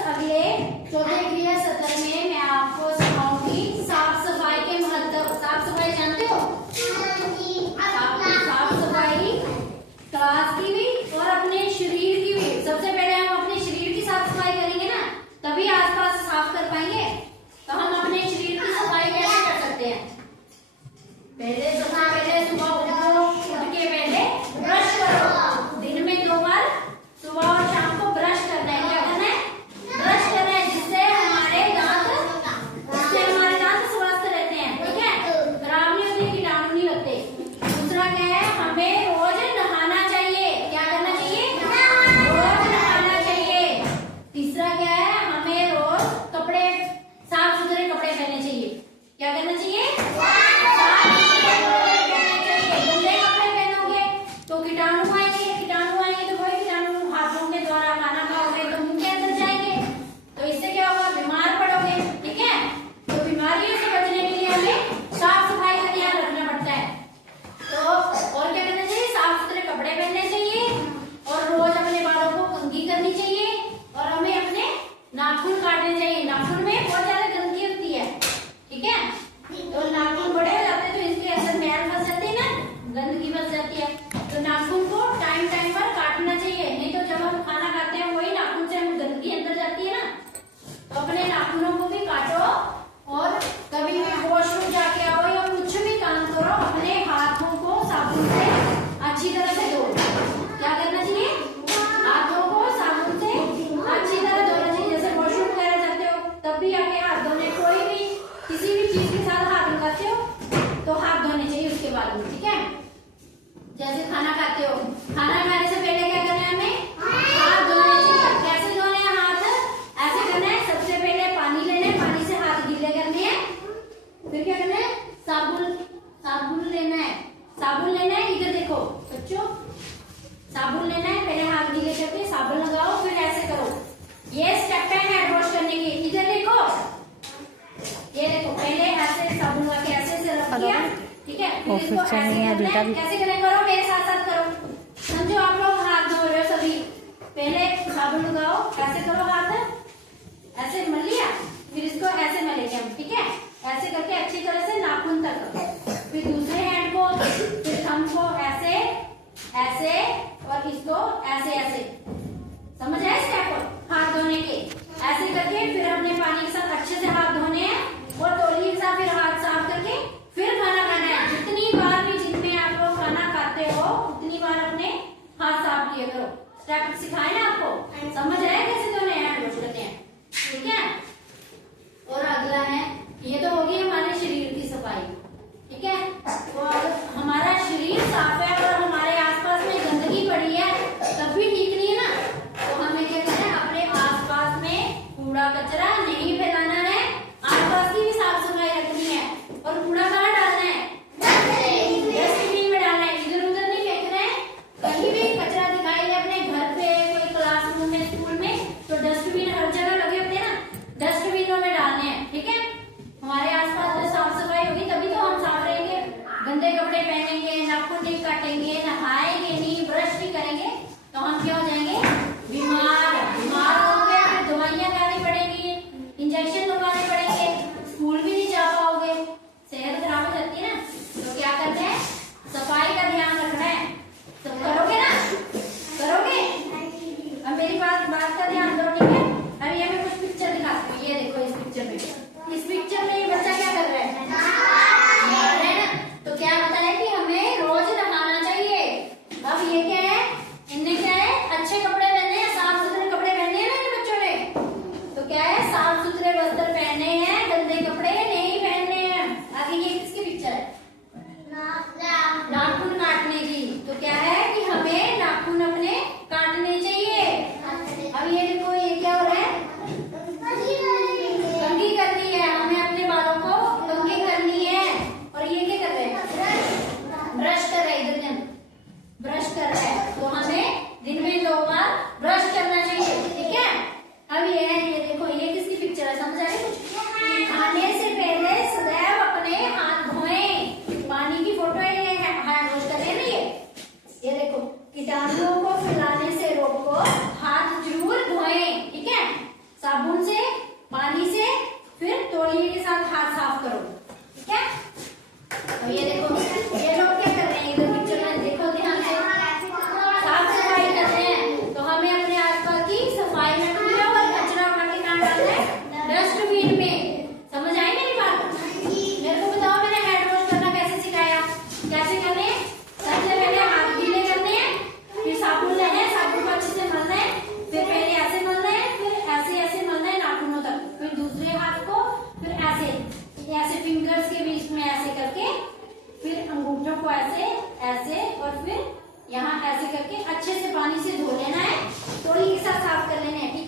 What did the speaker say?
अगले चौथे क्रिया सत्र में मैं आपको सिखाऊंगी साफ सफाई के महत्व। साफ सफाई जानते हो? साफ सफाई क्लास की भी और अपने शरीर की भी। सबसे पहले हम अपने शरीर की साफ सफाई करेंगे ना, तभी आसपास साफ कर पाएंगे। तो हम अपने शरीर की सफाई कैसे कर सकते हैं? पहले सबसे पहले सुबह उठो, उठ के पहले ब्रश करो। दिन में 2 बार सुबह और शाम को ब्रश करना है। क्या करना है? ब्रश करना है, जिससे हमारे दांत स्वस्थ रहते हैं। ठीक है, खराब नहीं होते, कीटाणु नहीं लगते। दूसरा क्या है, हमें रोज नहाना चाहिए। क्या करना चाहिए? रोज नहाना चाहिए। तीसरा क्या है, हमें रोज कपड़े साफ सुथरे कपड़े पहनने चाहिए। क्या करना चाहिए? तो कीटाणु आएंगे तो वही कीटाणु हाथों के द्वारा खाना खाओगे तो मुंह के अंदर जाएंगे, तो इससे क्या होगा? बीमार पड़ोगे। ठीक है, तो बीमारियों से बचने के लिए हमें साफ सफाई का ध्यान रखना पड़ता है। तो और क्या करना चाहिए? साफ सुथरे कपड़े पहनने चाहिए और रोज अपने बालों को कंघी करनी चाहिए और हमें अपने नाखून काटने चाहिए। नाखून में बहुत ज्यादा गंदगी होती है। ठीक है, तो नाखून बड़े हो जाते हैं तो इसके अंदर मैल फंस जाती है ना, गंदगी फंस जाती है। तो नाखून को टाइम टाइम पर काटना चाहिए, नहीं तो जब हम खाना खाते हैं वही नाखून से हम गंदगी अंदर जाती है ना। तो अपने नाखूनों को भी काटो और कभी भी वॉशरूम जाके आओ या कुछ भी काम करो, अपने हाथों को साबुन से अच्छी तरह से धो। क्या करना चाहिए? हाथों को साबुन से अच्छी तरह धोना चाहिए। जैसे वॉशरूम वगैरह जाते हो तब भी आके हाथ धोने, कोई भी किसी भी चीज के साथ हाथ लगाते हो तो हाथ धोने चाहिए उसके बाद में। ठीक है, जैसे खाना खाते हो, खाना खाने से पहले क्या करना है? हमें हाथ धोने चाहिए। कैसे धोने हैं हाथ? ऐसे करना है, सबसे पहले पानी लेना है, पानी से हाथ गीले करने हैं। फिर क्या करना है? साबुन लेना है। साबुन लेना है, इधर देखो बच्चों, साबुन लेना है। पहले हाथ गीले करके साबुन लगाओ, फिर ऐसे करो। ये स्टेप है हैंड वॉश करने की। इधर देखो, ये देखो, पहले ऐसे साबुन लगा के ऐसे रख दिया। ठीक है, फिर इसको ऐसे करना है। कैसे करें? करो मेरे साथ साथ करो। समझो, आप लोग हाथ धो रहे हो सभी, पहले साबुन लगाओ, ऐसे करो, हाथ ऐसे मल लिया, फिर इसको ऐसे मलेंगे हम। ठीक है, ऐसे करके अच्छी तरह से नाखून तक करो। फिर दूसरे हैंड को, फिर थंब को ऐसे ऐसे और इसको ऐसे ऐसे। समझ आए स्टेप हाथ धोने के? ऐसे करके फिर अपने पानी के साथ अच्छे से हाथ धोने हैं और तौलिए के साथ फिर हाथ साफ करके फिर खाना खाना है। जितनी बार भी दिन में आप लोग खाना खाते हो उतनी बार अपने हाथ साफ किया करो। स्टेप सिखाए ना आपको? समझ आया कैसे धोने हैं, हैंड वॉश करते हैं? ठीक है, और अगला है, ये तो होगी हमारे शरीर की सफाई। ठीक है, तो अगर हमारा शरीर साफ है और हमारे आसपास में गंदगी पड़ी है तब भी ठीक नहीं को ऐसे ऐसे और फिर यहाँ ऐसे करके अच्छे से पानी से धो लेना है, तोड़ी के साथ साफ कर लेना है, ठीक है।